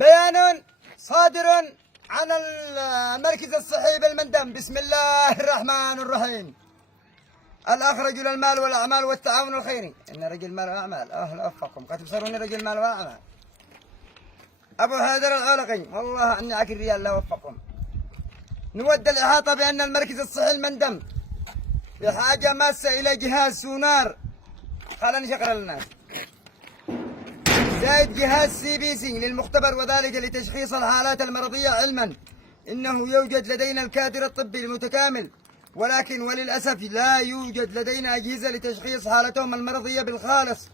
بيان صادر عن المركز الصحي بالمندم. بسم الله الرحمن الرحيم. الأخ رجل المال والأعمال والتعاون الخيري. إن رجل مال والأعمال أهلا أوفقكم. قد تبصروني رجل مال والأعمال. أبو حيدر العلقي. والله أني عاك الريال لا وفقكم. نود الإحاطة بأن المركز الصحي المندم بحاجة ماسة إلى جهاز سونار. خلنا نشغل الناس. زائد جهاز CBC للمختبر، وذلك لتشخيص الحالات المرضية. علما إنه يوجد لدينا الكادر الطبي المتكامل، ولكن وللأسف لا يوجد لدينا أجهزة لتشخيص حالتهم المرضية بالخالص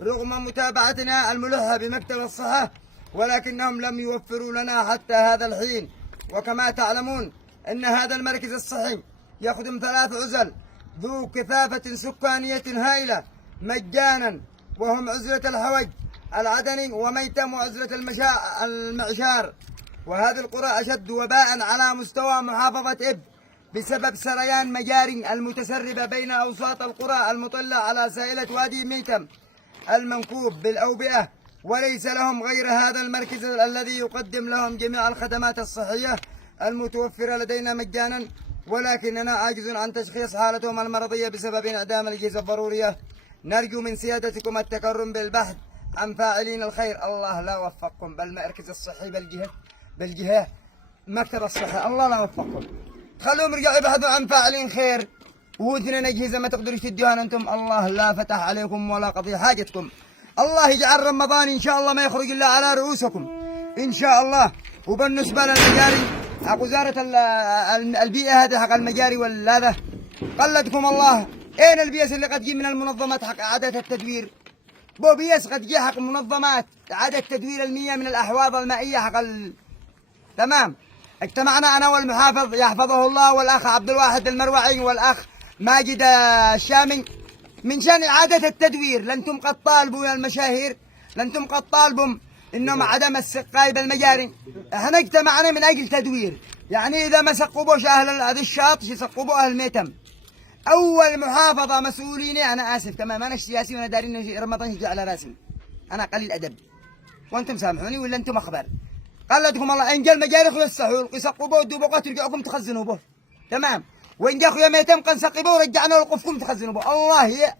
رغم متابعتنا الملحة بمكتب الصحة، ولكنهم لم يوفروا لنا حتى هذا الحين. وكما تعلمون أن هذا المركز الصحي يخدم 3 عزل ذو كثافة سكانية هائلة مجانا، وهم عزلة الحوج، العدني، وميتم، وعزلة المعشار. وهذه القرى أشد وباء على مستوى محافظة إب بسبب سريان مجاري المتسربة بين أوساط القرى المطلة على سائلة وادي ميتم المنكوب بالأوبئة، وليس لهم غير هذا المركز الذي يقدم لهم جميع الخدمات الصحية المتوفرة لدينا مجانا، ولكننا عاجز عن تشخيص حالتهم المرضية بسبب انعدام الأجهزة الضرورية. نرجو من سيادتكم التكرم بالبحث عن فاعلين الخير. الله لا وفقكم، بالمركز الصحي بالجهة مكتب الصحة. الله لا وفقكم. خلوهم يرجعوا يبحثوا عن فاعلين خير، واثنين أجهزة ما تقدروا تدوها أنتم. الله لا فتح عليكم ولا قضي حاجتكم. الله يجعل رمضان إن شاء الله ما يخرج إلا على رؤوسكم إن شاء الله. وبالنسبة للمجاري حق وزارة البيئة هذا حق المجاري والهذا قلدكم الله. أين البيئة اللي قد جي من المنظمات حق إعادة التدوير؟ بو بيئة قد جي حق منظمات إعادة تدوير المياه من الأحواض المائية حق تمام. اجتمعنا أنا والمحافظ يحفظه الله والأخ عبد الواحد المروعي والأخ ماجد الشامي من شان إعادة التدوير. لأنتم قد طالبوا يا المشاهير، لأنتم قد طالبوا إنهم عدم السقاية بالمجاري. احنا اجتمعنا من أجل تدوير، يعني إذا ما سقبوش أهل هذا الشاطئ يسقبوا أهل ميتم. أول محافظة مسؤوليني، أنا آسف كمان ما أنا سياسي وأنا دارين رمضان يجي على راسي، أنا قليل أدب وأنتم سامحوني ولا أنتم أخبار. قال لكم الله إن جا المجاري خذوا السحور يسقبوه ودوبوا ترجعوكم تخزنوا به تمام، وإن جا أخويا ميتم قد سقبوه ورجعنا لقفكم تخزنوا به. الله